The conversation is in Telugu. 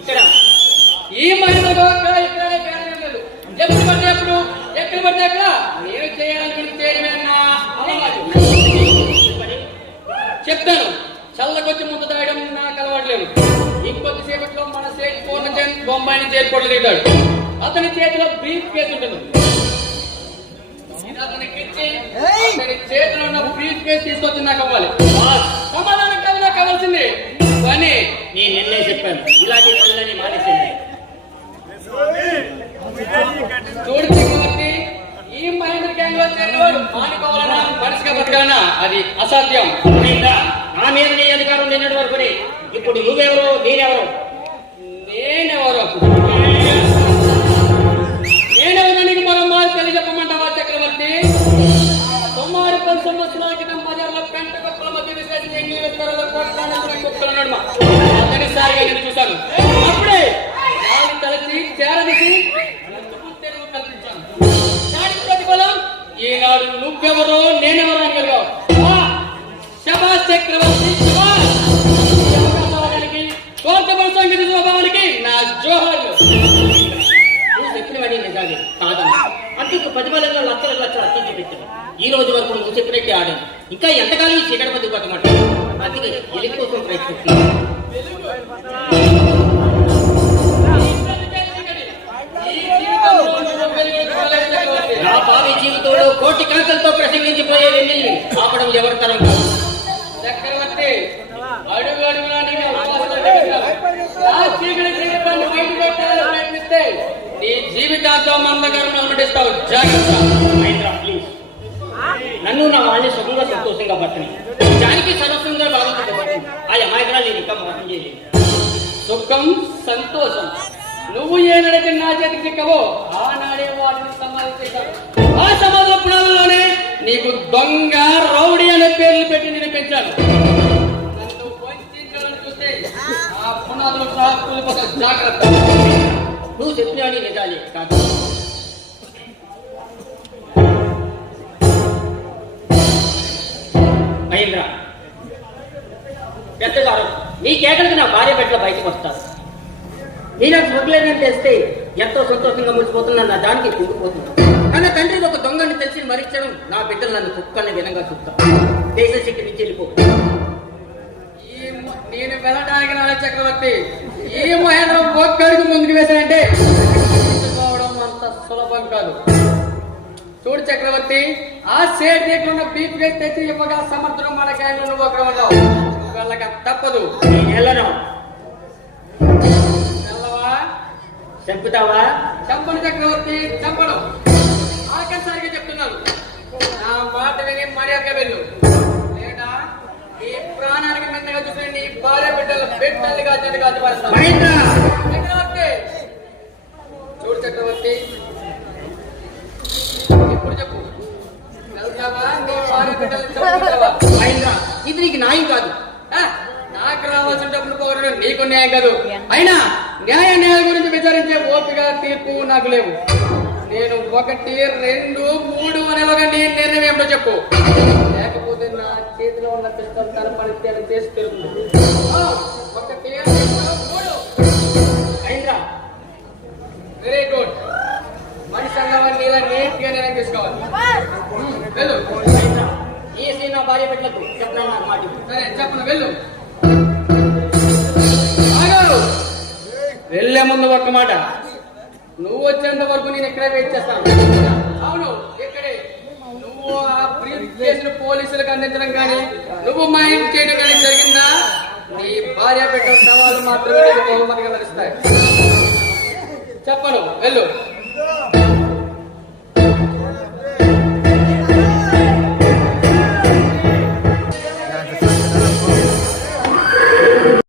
ఇక్కడ ఈ మహిళలో ఇక్కడ లేదు. ఎప్పుడు పడితే ఎప్పుడు ఎక్కడ పడితే అక్కడ నేను చేయాలనుకుని చేయడమేనా చెప్తాను. చల్లకొచ్చి ముందు తాగడం నాకు అలవాట్లేదు. ఇంకొద్దిసేపట్లో మన సేట్ పూర్ణచంద్ బొంబాయిని చేరుకోవడం దిగుతాడు. అతని చేతిలో బ్రీఫ్ కేసు ఉంటుంది. అతనికిచ్చి అతని చేతిలో ఉన్న బ్రీఫ్ కేసు తీసుకొచ్చి నాకు అవ్వాలి. సమాధానం కాదు నాకు కావాల్సింది. కానీ నేను నిన్నే చెప్పాను ఇలాంటి పనులని మానేసింది. చూడు చక్రవర్తి, ఈ మహేంద్ర గ్యాంగ్ లో చేరినవాడు మానుకోవాలన్నా మనిషిగా బతకాలన్నా అది అసాధ్యం. నా మీద నీ అధికారం నిన్నటి వరకు. ఇప్పుడు నువ్వెవరో నేనెవరో నీకు మనం మాకు తెలియజెప్పమంటావా చక్రవర్తి? సుమారు 10 సంవత్సరాల క్రితం బజార్లో పెంట కుక్కల మధ్య కుక్కల నడుమ మొదటిసారిగా నేను చూశాను. అప్పుడే వాళ్ళు తలచి చేరదీసి తెలుగు కల్పించాను. దానికి ప్రతిఫలం ఈనాడు నువ్వెవరో నేనెవరో అనగలిగావు. శభాష్ చక్రవర్తి, శభాష్. కోర్టపడి సంగీత స్వభావానికి నా జోహార్లు. నువ్వు చెప్పినవన్నీ నిజాలే కాదన్నా. అందుకు ప్రతిఫలంగా లక్షల అత్యంత పెట్టాను. ఈ రోజు వరకు నువ్వు చెప్పినట్టే ఆడాను. ఇంకా ఎంతకాలం ఈ చీకటి మధ్య పట్టమాట. అందుకే వెలుగు కోసం ప్రయత్నిస్తున్నాను. నా భావి జీవితంలో కోటి కణకలతో ప్రసంగించిపోయే వెన్నెల్ని ఆపడం ఎవరి తరం కాదు. చక్రవర్తి, అడుగు అడుగునా ప్రయత్నిస్తే నీ జీవితాంతో మందకరంలో నటిస్తావు. జాగ్రత్త. మహేంద్ర, ప్లీజ్ నన్ను నా వాళ్ళని సుఖంగా సంతోషంగా పట్టని. దానికి సరస్వంగా భావించబట్టి ఆ అమాయకురాలు నేను ఇంకా మోసం చేయలేదు. సుఖం సంతోషం నువ్వు ఏనాడైతే నా చేతికి చిక్కవో ఆనాడే వాటిని సమాధి చేశావు. ఆ సమాధుల పునాదుల్లోనే నీకు దొంగ రౌడీ అనే పేర్లు పెట్టి నేను పెంచాను. నన్ను వంచాలని చూస్తే ఆ పునాదులు సహా కూలిపోతావు. జాగ్రత్త. నువ్వు చెప్పినవని నిజాలే కాదు. మహేంద్ర, పెద్దగారు నీ కేకలకు నా భార్య బిడ్డలు బయటకు వస్తారు. నేను స్మగ్లర్ని తెస్తే ఎంతో సంతోషంగా ముడిచిపోతున్నా. నా దానికి కుంగిపోతున్నా. కానీ తండ్రి ఒక దొంగని తెలిసి మరించడం నా బిడ్డలు నన్ను కుక్కనే విధంగా చూస్తాను. దేశ శక్తి నుంచి వెళ్ళిపో. నేను వెళ్ళడానికి నా చక్రవర్తి ఈ మహేంద్రం ఒక్కడికి ముందుకు వేశానంటే పోవడం అంత సులభం కాదు. చూడు చక్రవర్తి, ఆ సేట్ దగ్గర ఉన్న బీప్ కేసు తెచ్చి ఇవ్వగా సమర్థనం మన గ్యాంగ్లో నువ్వు అక్కడ ఉన్నావు. వెళ్ళక తప్పదు. నేను వెళ్ళను. వెళ్ళవా? చంపుతావా? చంపను చక్రవర్తి, చంపను. ఆఖరిసారిగా చెప్తున్నాను, నా మాట విని మర్యాదగా వెళ్ళు. లేదా ఈ ప్రాణానికి మిన్నగా చూసిన నీ భార్య బిడ్డలు బిడ్డలుగా చెడుగా చూస్తాను. చక్రవర్తి, చూడు చక్రవర్తి, ఇప్పుడు చెప్పు, వెళ్తావా? నీ భార్య బిడ్డలు చంపుతావా? మహేంద్ర, ఇది నీకు న్యాయం కాదు. నాకు రావాల్సిన డబ్బులు పోవడం నీకు న్యాయం కాదు. అయినా న్యాయాల గురించి విచారించే ఓపిక తీర్పు నాకు లేవు. నేను 1, 2, 3 అనేలాగా నీ నిర్ణయం ఏమిటో చెప్పు. లేకపోతే నా చేతిలో ఉన్న పిల్లలు తలపడితే అది చేసి తిరుగుతుంది. 1, 2, 3. Mahendra, very good. మనిషి అన్నవాడిని ఇలా నీట్గా నిర్ణయం తీసుకోవాలి. వెళ్ళు. ఈ నా భార్య బిడ్డలకు చెప్పిన మాట. సరే చెప్పను, వెళ్ళు. వెళ్లే ముందు ఒక్క మాట, నువ్వు వచ్చేంత వరకు నేను ఇక్కడే వెయిట్ చేస్తాను. అవును, ఇక్కడే. నువ్వు ఆ బ్రీఫ్ కేసును పోలీసులకు అందించడం కానీ నువ్వు మాయం చేయడం కానీ జరిగిందా నీ భార్య బిడ్డ సవాలు మాత్రమే బహుమతిగా నడుస్తాయి. చెప్పను, వెళ్ళు.